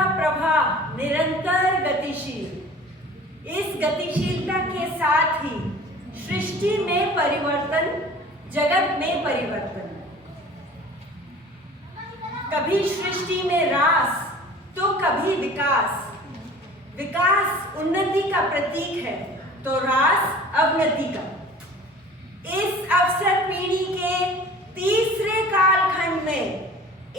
का प्रवाह निरंतर गतिशील। इस गतिशीलता के साथ ही सृष्टि में परिवर्तन, जगत में परिवर्तन। कभी सृष्टि में ह्रास तो कभी विकास। विकास उन्नति का प्रतीक है तो ह्रास अवनति का। इस अवसर पीढ़ी के तीसरे कालखंड में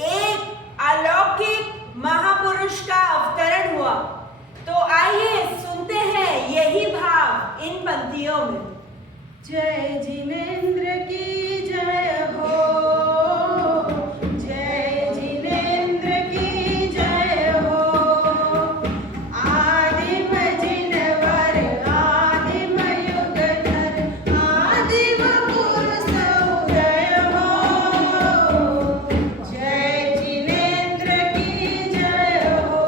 एक अलौकिक महापुरुष का अवतरण हुआ। तो आइए सुनते हैं यही भाव इन पंक्तियों में। जय जिनेंद्र की जय हो, जय जिनेंद्र की जय हो। आदिम जिनवर आदिम युगधर, आदिम पुरुष उदय हो। जय जिनेंद्र की जय हो।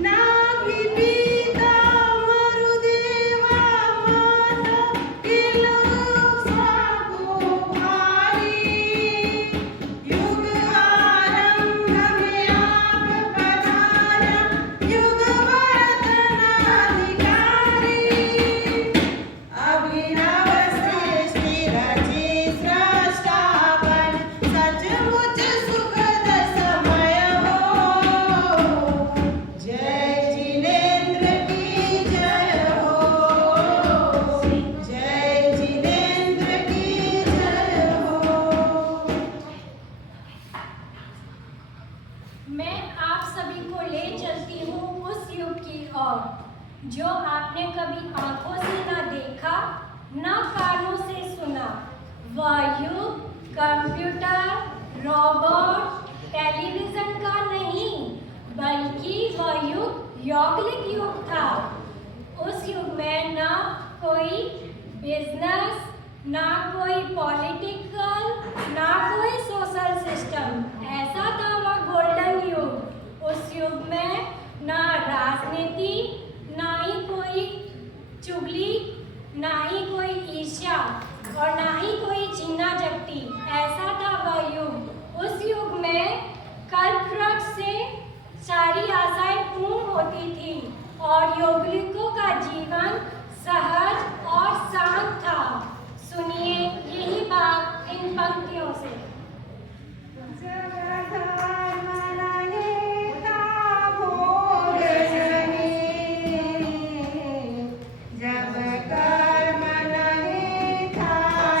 नाभि पीता मरुदेवा माता, किलोक सागो भारी। युग आरंभ में आप पधारा, युग वर्धन अधिकारी। अभिनव सृष्टि रची स्रष्टावन, सचमुच सुखद समय हो। जय जिनेंद्र की जय हो, जय जिनेंद्र की जय हो। मैं आप सभी को ले चलती हूँ उस युग की ओर जो आपने कभी आंखों से ना देखा, ना कानों से सुना। वह युग कंप्यूटर, रोबोट, टेलीविजन का नहीं, बल्कि वह युग यौगिक युग था। उस युग में ना कोई बिजनेस, ना कोई पॉलिटिकल, ना कोई सोशल सिस्टम। ऐसा था वह गोल्डन युग। उस युग में ना राजनीति, ना ही कोई चुगली, ना ही कोई ईर्ष्या और ना ही कोई जीना जगती। ऐसा था वह युग। उस युग में कल्प वृक्ष से सारी आशाएं पूर्ण होती थी और यौगिकों का जीवन सहज और शांत था। सुनिए यही बात इन पंक्तियों से। जब कर्म नहीं था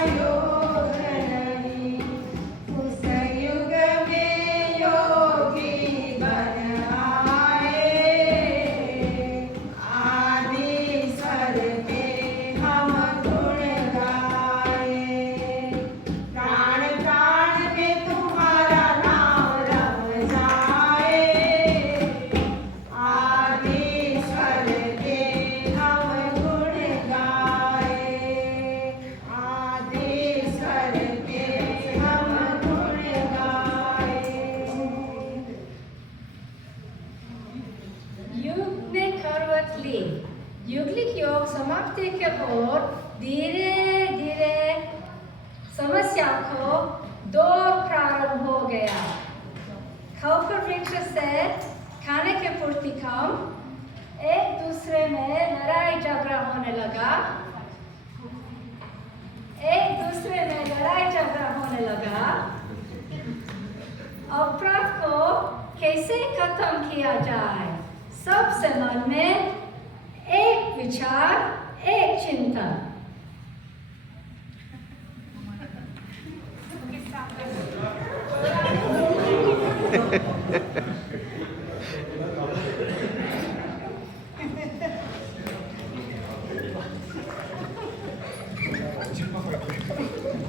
योग नहीं, उस युग में योगी बन आए। आदि स्वर के हम गुण गाए, प्राण प्राण में तुम्हारा नाम रम जाए। आदि स्वर के हम गुण गाए, आदि स्वर के हम गुण गाए। युग ने करवट ली। युगलिक योग समाप्ति के ओर धीरे धीरे समस्या को दौर प्रारंभ हो गया। खौफ वृक्ष से खाने की पूर्ति कम, एक दूसरे में लड़ाई झगड़ा होने लगा। एक दूसरे में लड़ाई झगड़ा होने लगा। अपराध को कैसे खत्म किया जाए, सबसे मन में एक विचार, एक चिंतन।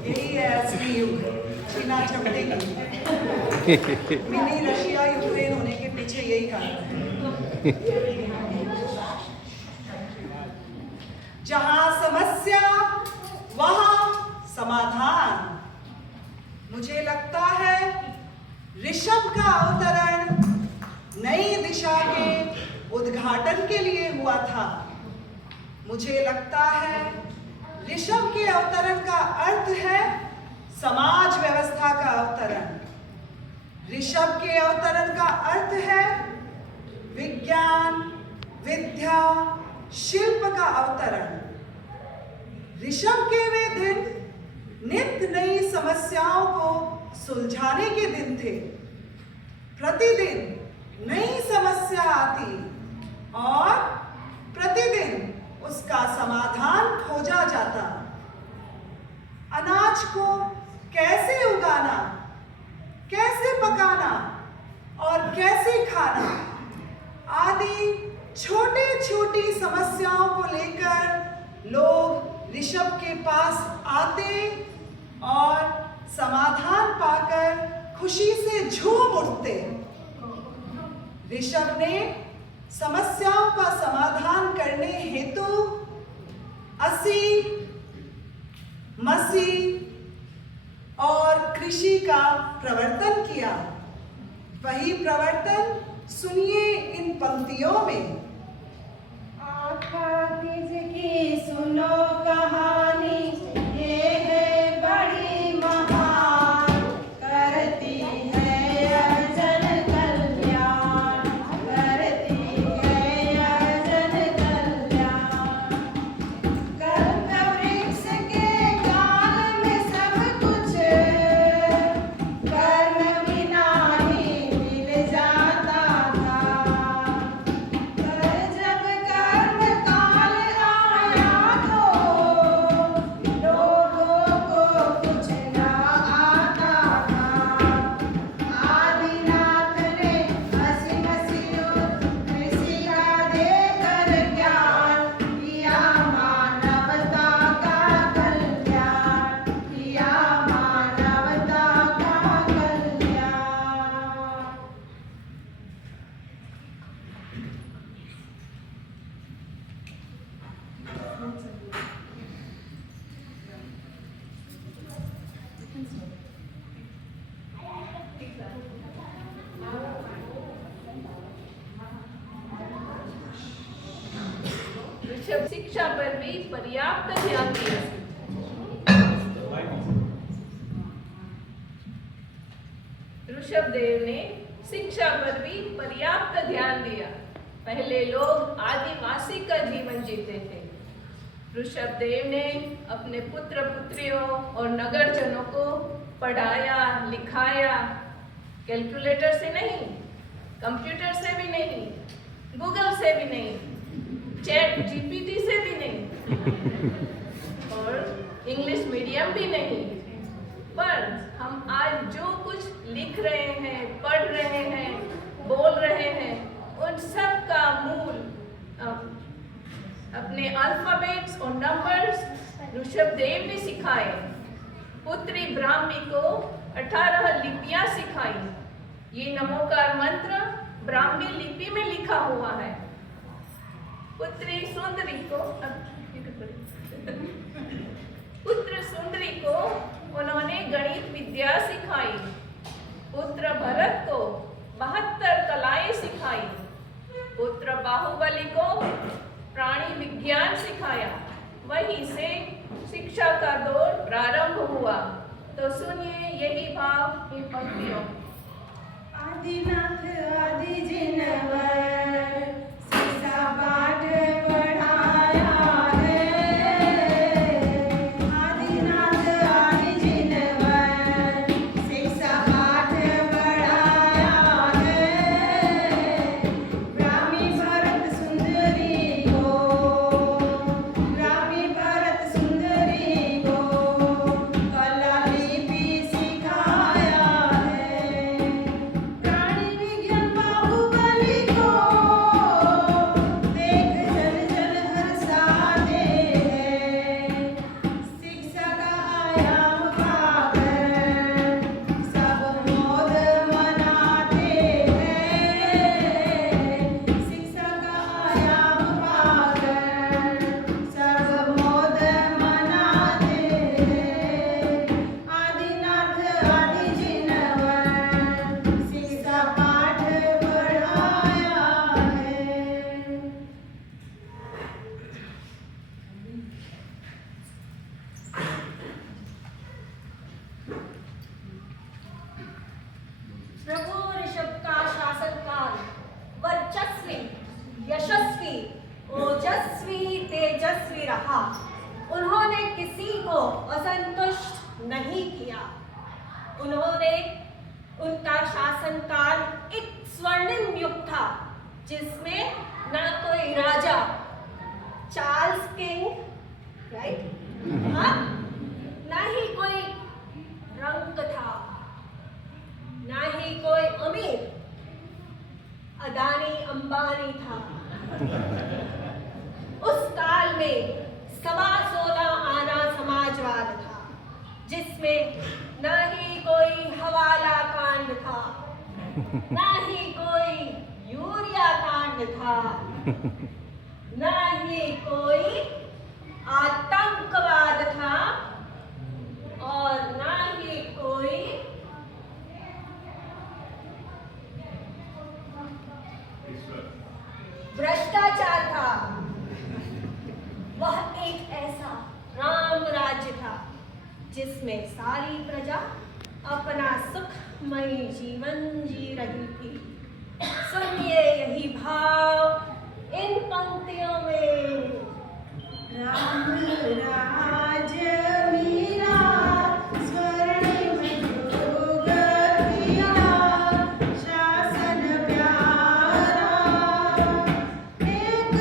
यही है असली युग, बिना चमड़े की। मिनी रशिया यूक्रेन होने के पीछे यही कारण है। जहां समस्या वहां समाधान। मुझे लगता है ऋषभ का अवतरण नई दिशा के उद्घाटन के लिए हुआ था। मुझे लगता है ऋषभ के अवतरण का अर्थ है समाज व्यवस्था का अवतरण। ऋषभ के अवतरण का अर्थ है विज्ञान, विद्या, शिल्प का अवतरण। ऋषभ के वे दिन नित्य नई समस्याओं को सुलझाने के दिन थे। प्रतिदिन नई समस्या आती और प्रतिदिन उसका समाधान खोजा जाता। अनाज को कैसे उगाना, कैसे पकाना और कैसे खाना आदि छोटी छोटी समस्याओं को लेकर लोग ऋषभ के पास आते और समाधान पाकर खुशी से झूम उठते। ऋषभ ने समस्याओं का समाधान करने हेतु असी, मसी और कृषि का प्रवर्तन किया। वही प्रवर्तन सुनिए इन पंक्तियों में। आका तीज की सुनो कहानी, ये है बड़ी महान, करती है यह जन कल्याण, करती है यह जन कल्याण। कल्प वृक्ष के काल में सब कुछ, कर्म बिना ही मिल जाता था। पर जब कर्म काल आया तो लोगों को कुछ न आता था। आदिनाथ ने हंसी हंसी कृषि का देकर ज्ञान किया, मानवता का कल्याण किया, मानवता का कल्याण। ऋषभ शिक्षा पर भी पर्याप्त ध्यान दिया। ऋषभ देव ने शिक्षा पर भी पर्याप्त ध्यान दिया। पहले लोग आदिवासी का जीवन जीते थे। ऋषभ देव ने अपने पुत्र पुत्रियों और नगरजनों को पढ़ाया, लिखाया, कैलकुलेटर से नहीं, कंप्यूटर से भी नहीं, गूगल से भी नहीं, चैट जीपीटी से भी नहीं और इंग्लिश मीडियम भी नहीं। पर हम आज जो कुछ लिख रहे हैं, पढ़ रहे हैं, बोल रहे हैं, उन सब का मूल अपने अल्फाबेट्स और नंबर्स ऋषभ देव ने सिखाए। पुत्री ब्राह्मी को 18 लिपियां सिखाई। ये नमोकार मंत्र ब्राह्मी लिपि में लिखा हुआ है। पुत्री सुंदरी को उन्होंने गणित विद्या सिखाई। पुत्र भरत को 72 कलाएं सिखाई। पुत्र बाहुबली को प्राणी विज्ञान सिखाया। वहीं से शिक्षा का दौर प्रारंभ हुआ। तो सुनिए यही भाव इन पंक्तियों। आदिनाथ आदि जिनवर शिक्षा पाठ पढ़ाया है। आदिनाथ आदि जिनवर शिक्षा पाठ पढ़ाया है। ब्राह्मी भरत सुंदरी को, ब्राह्मी भरत सुंदरी को कला लिपि सिखाया है। प्राणी विज्ञान किया। उन्होंने उनका शासनकाल एक स्वर्णिम युग था जिसमें ना कोई राजा चार्ल्स किंग, राइट, हाँ, ना ही कोई रंक था, ना ही कोई अमीर अदानी अंबानी था। उस काल में 16.25 आना समाजवाद था जिसमें ना ही कोई हवाला कांड था, ना ही कोई यूरिया कांड था, ना ही कोई आतंकवाद था और ना ही कोई भ्रष्टाचार था। वह एक ऐसा राम राज्य था जिसमें सारी प्रजा अपना सुखमय जीवन जी रही थी। सुनिए यही भाव इन पंक्तियों में। राम राज्य मीरा स्वर्णिम युग किया, शासन प्यारा एक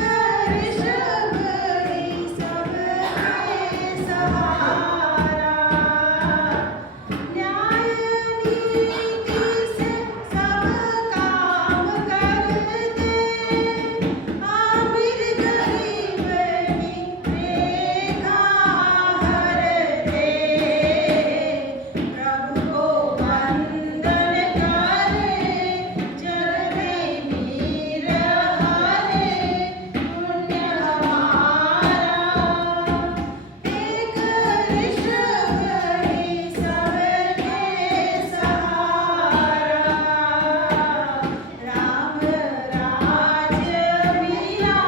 ऋषभ ही सबके सहारा, न्याय नीति से सब काम करते, आमिर गरीब की रेखा हरते, प्रभु को वंदन करे जग में मीर हरे, पुण्य हमारा एक ऋषभ ही सबके सहारा, राम राज्य मीरा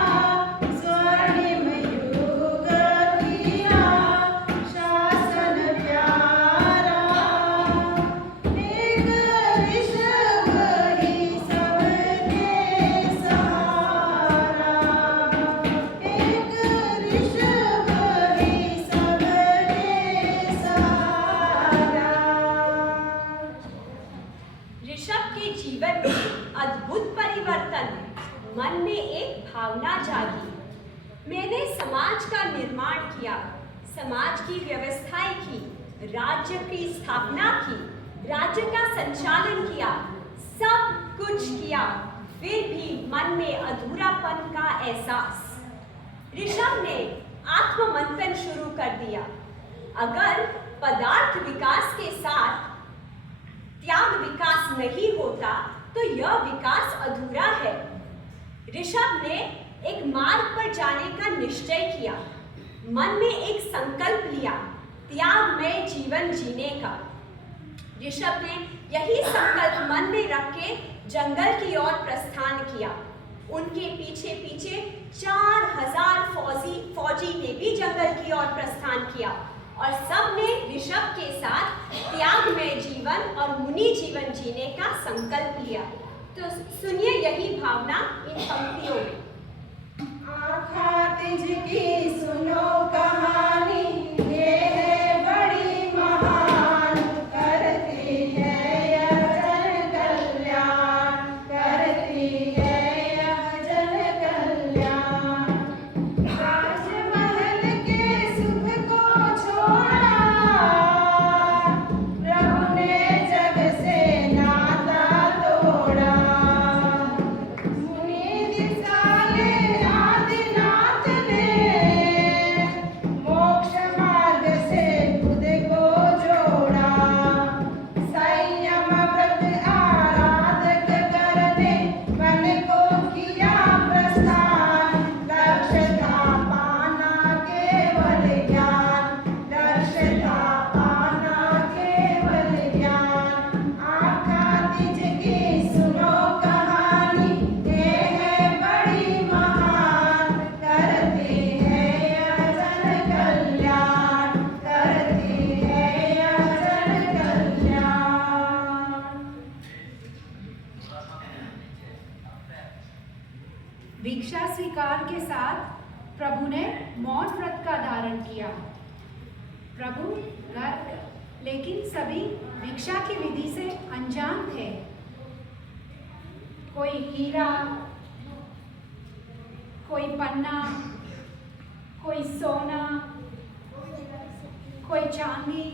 स्वर्णिम युग किया, शासन प्यारा एक ऋषभ ही सबके सहारा, एक ऋषभ ही सबके सहारा। ऋषभ के जीवन में अद्भुत परिवर्तन, मन में एक भावना जागी। मैंने समाज का निर्माण किया, समाज की व्यवस्थाएं की, राज्य की स्थापना की, राज्य का संचालन किया, सब कुछ किया, फिर भी मन में अधूरापन का एहसास। ऋषभ ने आत्ममंथन शुरू कर दिया। अगर पदार्थ विकास के साथ त्याग विकास नहीं होता तो यह विकास अधूरा है। ऋषभ ने एक मार्ग पर जाने का निश्चय किया, मन में एक संकल्प लिया, त्यागमय जीवन जीने का। ऋषभ ने यही संकल्प मन में रख के जंगल की ओर प्रस्थान किया। उनके पीछे पीछे 4000 फौजी ने भी जंगल की ओर प्रस्थान किया और सब ने ऋषभ के साथ त्यागमय जीवन और मुनि जीवन जीने का संकल्प लिया। तो सुनिए यही भावना इन पंक्तियों में। आँखा तिजकी सुनो कहानी, ये है बड़ी महान, करती है यह जन कल्याण, करती है यह जन कल्याण। राजमहल के सुख को छोड़ा, प्रभु ने जग से नाता तोड़ा, मुनि दिसाले आदिनाथ ने मोक्ष मार्ग से खुद को जोड़ा, संयम व्रत आराधक करने मन को किया प्रस्थान, दक्षता पाना केवल ज्ञान, दक्षता पाना केवल ज्ञान। आँखा तिजकी सुनो कहानी, ये है बड़ी महान, करती है यह जन कल्याण, करती है यह जन कल्याण। भिक्षा स्वीकार के साथ प्रभु ने मौन व्रत का धारण किया। प्रभु घर लेकिन सभी भिक्षा की विधि से अनजान थे। कोई हीरा, कोई पन्ना, कोई सोना, कोई चांदी,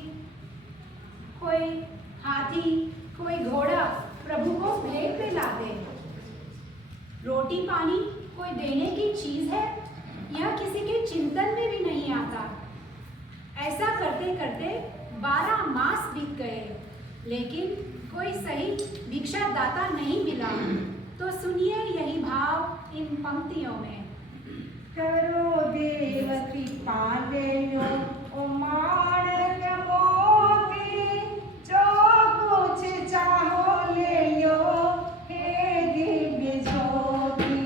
कोई हाथी, कोई घोड़ा प्रभु को भेंट में लाते। रोटी पानी कोई देने की चीज है यह किसी के चिंतन में भी नहीं आता। ऐसा करते करते 12 मास बीत गए, लेकिन कोई सही भिक्षा दाता नहीं मिला। तो सुनिए यही भाव इन पंक्तियों में। करो देवकी पालेयो ओ माणक मोती, जो कुछ चाहो ले लो हे दिव्य ज्योति।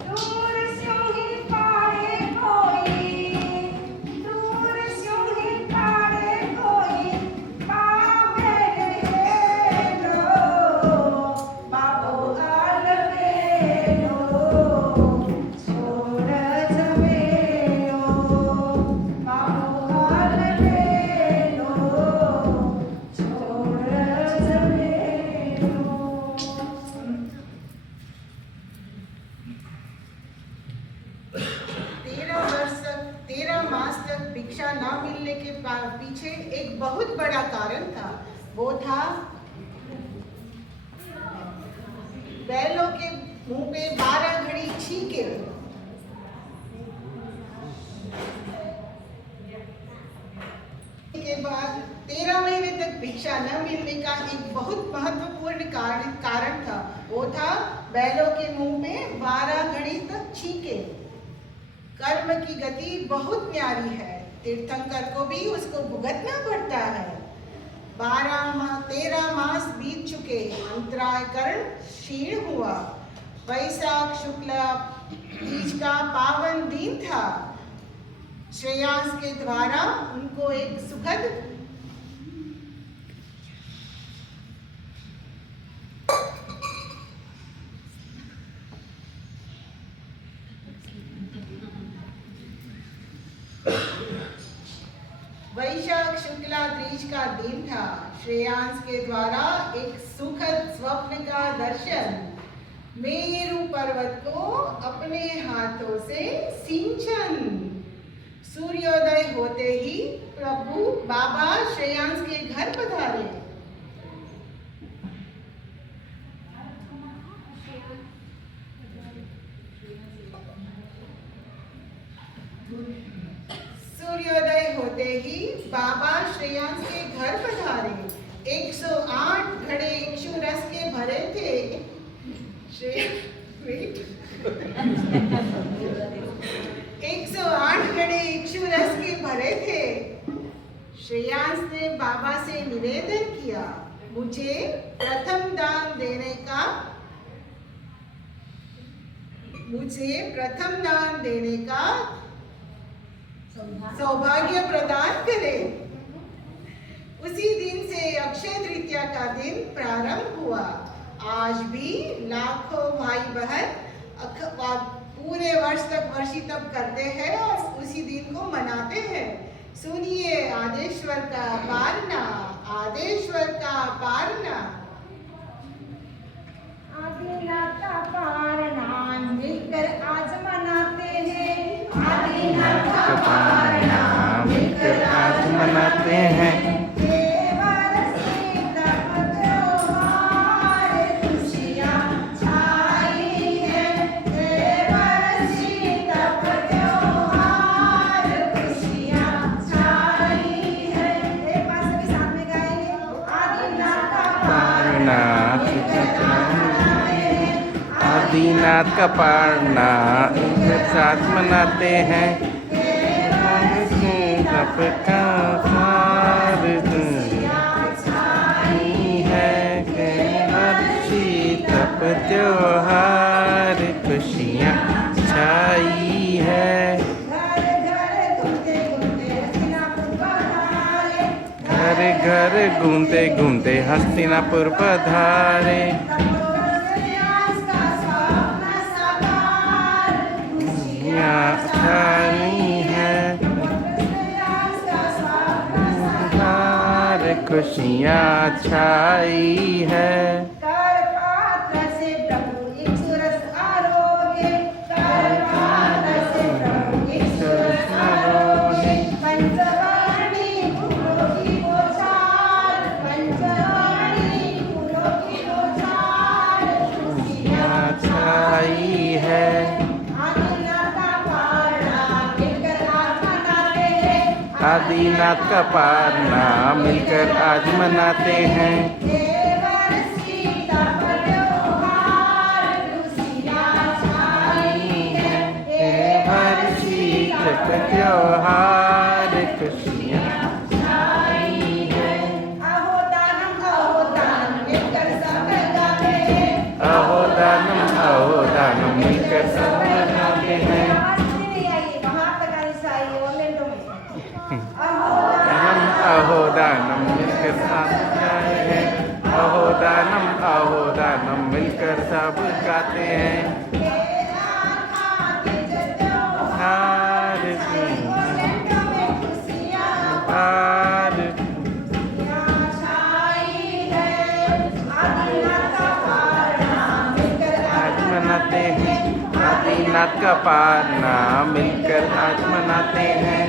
दूर स्यों ही पाए कोई, दूर स्यों ही पाए कोई, पावे लो बाबो आलवे लो। भिक्षा ना मिलने के पीछे एक बहुत बड़ा कारण था। वो था बैलों के मुंह पे 12 घड़ी छींके। के बाद 13 महीने तक भिक्षा न मिलने का एक बहुत महत्वपूर्ण कारण था। वो था बैलों के मुंह में 12 घड़ी तक छींके। कर्म की गति बहुत न्यारी है, तीर्थंकर को भी उसको भुगतना पड़ता है। 13 मास बीत चुके, अंतराय करण क्षीण हुआ। वैशाख शुक्ल तीज का पावन दिन था। श्रेयांस के द्वारा उनको एक सुखद वैशाख शुक्ला तीज का दिन था। श्रेयांस के द्वारा एक सुखद स्वप्न का दर्शन। मेरु पर्वत को अपने हाथों से सिंचन। सूर्योदय होते ही प्रभु बाबा श्रेयांस के घर पधारे। सूर्योदय होते ही बाबा श्रेयांस के घर पधारे। 108 घड़े इक्षु रस के भरे थे। 108 घड़े इक्षु रस के भरे थे। श्रेयांस ने बाबा से निवेदन किया, मुझे प्रथम दान देने का सौभाग्य प्रदान करें। उसी दिन से अक्षय तृतीया का दिन प्रारंभ हुआ। आज भी लाखों भाई बहन पूरे वर्ष तक वर्षी तप करते हैं और उसी दिन को मनाते हैं। सुनिए आदेश्वर का पारना, आदेश्वर का पारना। आदिनाथ का पारना मिलकर आज मनाते हैं। आदिनाथ का पारना मिलकर आज मनाते हैं। आदिनाथ का पारना एक साथ मनाते हैं। सबका सार है हर्षी तप त्योहार, खुशियाँ छाई है। घर घर घूमते घूमते हस्तिनापुर पधारे। छाई है खुशियाँ छाई है। कर पात्र से प्रभु एक सुरस आरोगे, कर पात्र से प्रभु एक सुरस आरोगे। पंचवाणी फूलों की बौछार, पंचवाणी फूलों की बौछार, खुशियाँ छाई है। आदिनाथ का पारना मिलकर आज मनाते हैं। देवर सीता पर त्योहार, खुशियाँ छाई है। देवर सीता का त्योहार, खुशियाँ छाई है। अहो दानम मिलकर सब गाते हैं। अहो दानम मिलकर सब मनाते हैं। अहो दानम मिलकर साथ गाए हैं। अहो दानम मिलकर सब गाते हैं। हार पार आज मनाते हैं। आदिनाथ का पारना मिलकर आज मनाते हैं।